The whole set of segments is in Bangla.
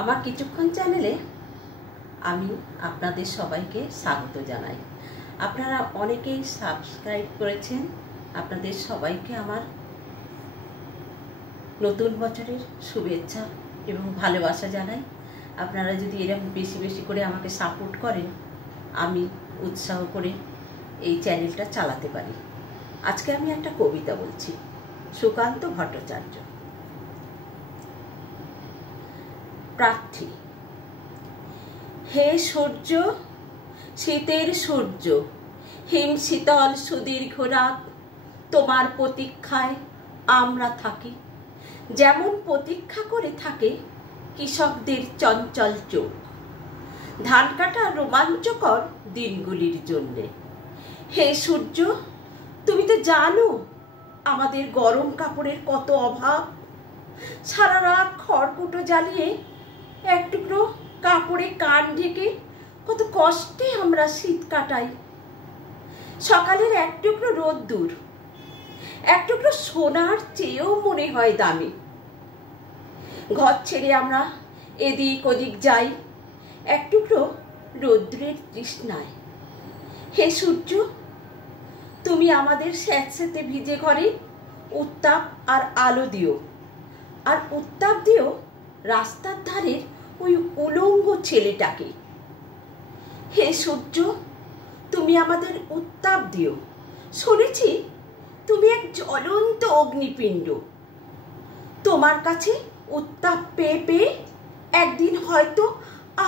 আমার কিছুক্ষণ চ্যানেলে আমি আপনাদের সবাইকে স্বাগত জানাই। আপনারা অনেকেই সাবস্ক্রাইব করেছেন। আপনাদের সবাইকে আমার নতুন বছরের শুভেচ্ছা এবং ভালোবাসা জানাই। আপনারা যদি এরকম বেশি বেশি করে আমাকে সাপোর্ট করেন, আমি উৎসাহ করে এই চ্যানেলটা চালাতে পারি। আজকে আমি একটা কবিতা বলছি, সুকান্ত ভট্টাচার্য। প্রার্থী। হে সূর্য, শীতের সূর্য, হিম শীতল সুদীর্ঘ রাত, তোমার প্রতীক্ষায় আমরা থাকি, যেমন প্রতীক্ষা করে থাকে কৃষকদের চঞ্চল চোখ ধান কাটার রোমাঞ্চকর দিনগুলির জন্যে। হে সূর্য, তুমি তো জানো আমাদের গরম কাপড়ের কত অভাব। সারা রাত খড়কুটো জ্বালিয়ে এক টুকরো কাপড়ে কান ঢেকে কত কষ্টে আমরা শীত কাটাই। সকালের এক টুকরো রোদ্দুর এক টুকরো সোনার চেয়েও মনে হয় দামি। ঘর ছেড়ে আমরা এদিক ওদিক যাই এক টুকরো রৌদ্রের তৃষ্ণায়। হে সূর্য, তুমি আমাদের স্যাঁতস্যাঁতে ভিজে ঘরে উত্তাপ আর আলো দিও, আর উত্তাপ দিও রাস্তার ধারের ওই উলঙ্গ ছেলেটাকে। হে সূর্য, তুমি আমাদের উত্তাপ দিও। শুনেছি তুমি এক জ্বলন্ত অগ্নিপিণ্ড। তোমার কাছে উত্তাপ পেয়ে পেয়ে একদিন হয়তো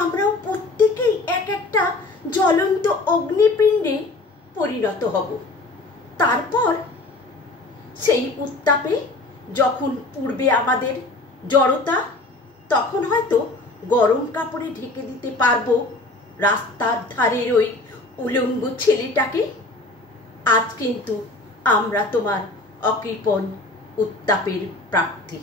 আমরাও প্রত্যেকেই এক একটা জ্বলন্ত অগ্নিপিণ্ডে পরিণত হব। তারপর সেই উত্তাপে যখন পূর্বে আমাদের জড়তা, তখন হয়তো গরম কাপড়ে ঢেকে দিতে পারবো রাস্তার ধারের ওই উলঙ্গ ছেলেটাকে। আজ কিন্তু আমরা তোমার অকৃপণ উত্তাপের প্রার্থী।